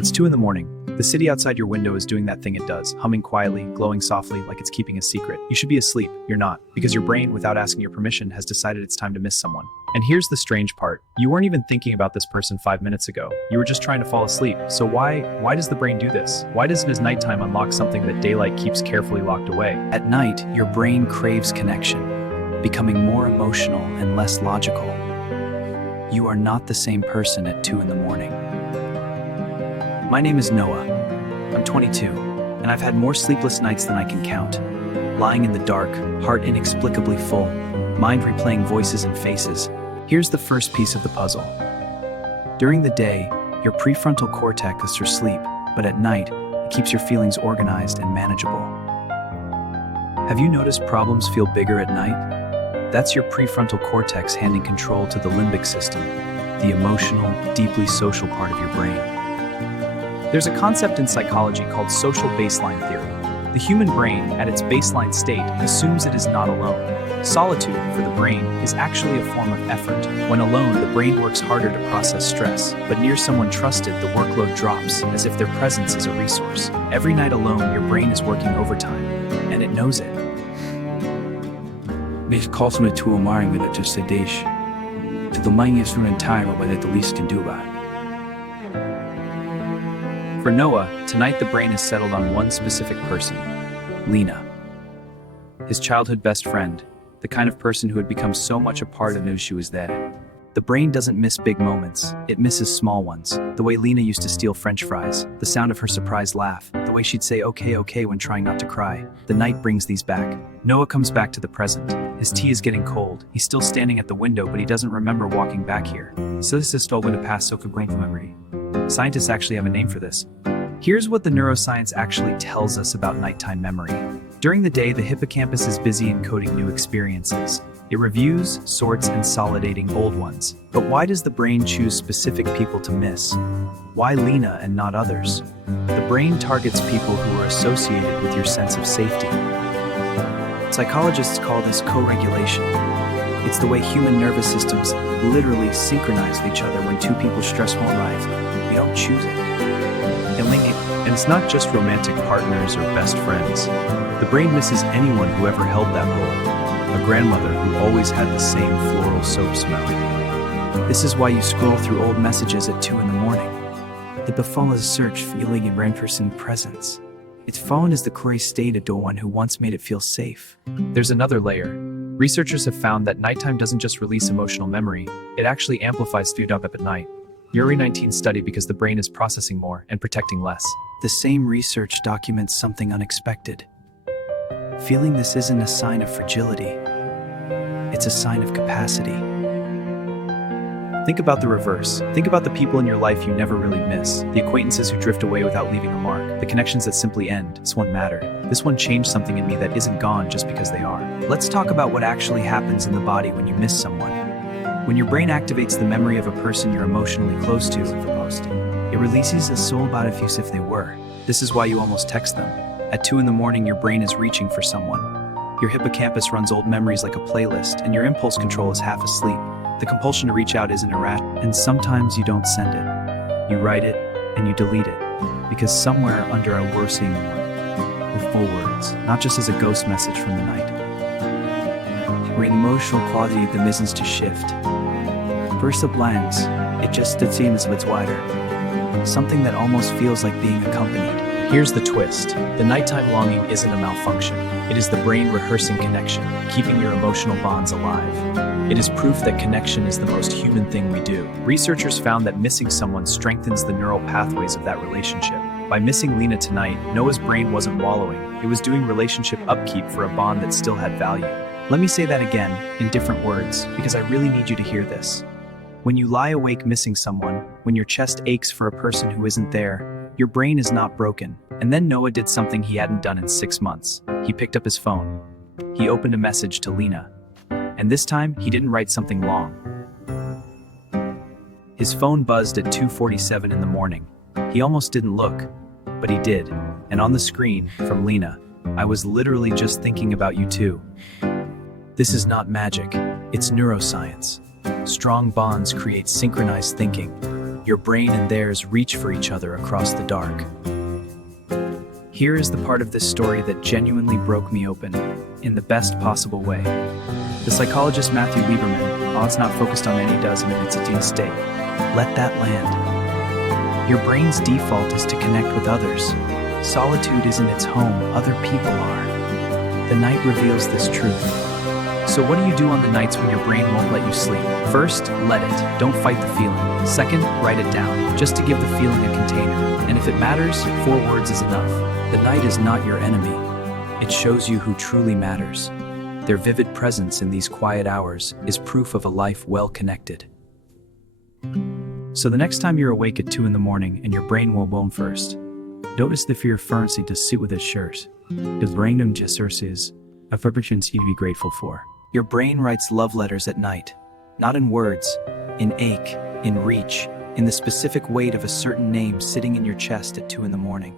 It's 2 in the morning. The city outside your window is doing that thing it does, humming quietly, glowing softly, like it's keeping a secret. You should be asleep. You're not, because your brain, without asking your permission, has decided it's time to miss someone. And here's the strange part. You weren't even thinking about this person 5 minutes ago. You were just trying to fall asleep. So why does the brain do this? Why doesn't its nighttime unlock something that daylight keeps carefully locked away? At night, your brain craves connection, becoming more emotional and less logical. You are not the same person at 2 in the morning. My name is Noah. I'm 22, and I've had more sleepless nights than I can count. Lying in the dark, heart inexplicably full, mind replaying voices and faces. Here's the first piece of the puzzle. During the day, your prefrontal cortex is for sleep, but at night, it keeps your feelings organized and manageable. Have you noticed problems feel bigger at night? That's your prefrontal cortex handing control to the limbic system, the emotional, deeply social part of your brain. There's a concept in psychology called social baseline theory. The human brain, at its baseline state, assumes it is not alone. Solitude, for the brain, is actually a form of effort. When alone, the brain works harder to process stress, but near someone trusted, the workload drops, as if their presence is a resource. Every night alone, your brain is working overtime, and it knows it. Nesse cosme tua mãe with just a dish. To the mind is running time what it the least can do about it. For Noah, tonight the brain is settled on one specific person, Lena. His childhood best friend, the kind of person who had become so much a part of him she was there. The brain doesn't miss big moments, it misses small ones. The way Lena used to steal French fries, the sound of her surprised laugh, the way she'd say okay, okay when trying not to cry. The night brings these back. Noah comes back to the present. His tea is getting cold. He's still standing at the window, but he doesn't remember walking back here. So this is stolen to pass so brain memory. Scientists actually have a name for this. Here's what the neuroscience actually tells us about nighttime memory. During the day, the hippocampus is busy encoding new experiences. It reviews, sorts, and consolidating old ones. But why does the brain choose specific people to miss? Why Lena and not others? The brain targets people who are associated with your sense of safety. Psychologists call this co-regulation. It's the way human nervous systems literally synchronize with each other when two people stressful in life. We don't choose it. And it's not just romantic partners or best friends. The brain misses anyone who ever held that role. A grandmother who always had the same floral soap smell. This is why you scroll through old messages at 2 in the morning. It befalls a search feeling in in-person presence. Its phone is the query stated to one who once made it feel safe. There's another layer. Researchers have found that nighttime doesn't just release emotional memory, it actually amplifies food up at night. Uri 19 study because the brain is processing more and protecting less. The same research documents something unexpected. Feeling this isn't a sign of fragility. It's a sign of capacity. Think about the reverse. Think about the people in your life you never really miss. The acquaintances who drift away without leaving a mark. The connections that simply end. This one mattered. This one changed something in me that isn't gone just because they are. Let's talk about what actually happens in the body when you miss someone. When your brain activates the memory of a person you're emotionally close to, it releases a soul about as if they were. This is why you almost text them. At 2 in the morning, your brain is reaching for someone. Your hippocampus runs old memories like a playlist, and your impulse control is half asleep. The compulsion to reach out isn't irrational, and sometimes you don't send it. You write it, and you delete it, because somewhere under our we're seeing with full words, not just as a ghost message from the night. Where emotional quality of the missions to shift. First a blends, it just seems a bit wider. Something that almost feels like being accompanied. Here's the twist. The nighttime longing isn't a malfunction. It is the brain rehearsing connection, keeping your emotional bonds alive. It is proof that connection is the most human thing we do. Researchers found that missing someone strengthens the neural pathways of that relationship. By missing Lena tonight, Noah's brain wasn't wallowing. It was doing relationship upkeep for a bond that still had value. Let me say that again, in different words, because I really need you to hear this. When you lie awake missing someone, when your chest aches for a person who isn't there, your brain is not broken. And then Noah did something he hadn't done in 6 months. He picked up his phone. He opened a message to Lena. And this time, he didn't write something long. His phone buzzed at 2:47 in the morning. He almost didn't look, but he did. And on the screen, from Lena, "I was literally just thinking about you too." This is not magic, it's neuroscience. Strong bonds create synchronized thinking. Your brain and theirs reach for each other across the dark. Here is the part of this story that genuinely broke me open, in the best possible way. The psychologist Matthew Lieberman, odds not focused on any dozen in its ideal state. Let that land. Your brain's default is to connect with others. Solitude isn't its home, other people are. The night reveals this truth. So what do you do on the nights when your brain won't let you sleep? First, let it. Don't fight the feeling. Second, write it down, just to give the feeling a container. And if it matters, 4 words is enough. The night is not your enemy. It shows you who truly matters. Their vivid presence in these quiet hours is proof of a life well connected. So the next time you're awake at 2 in the morning and your brain will bone first, notice the fear furnace to sit with its shirt. Because random gestures is a frequency to be grateful for. Your brain writes love letters at night, not in words, in ache, in reach, in the specific weight of a certain name sitting in your chest at 2 in the morning.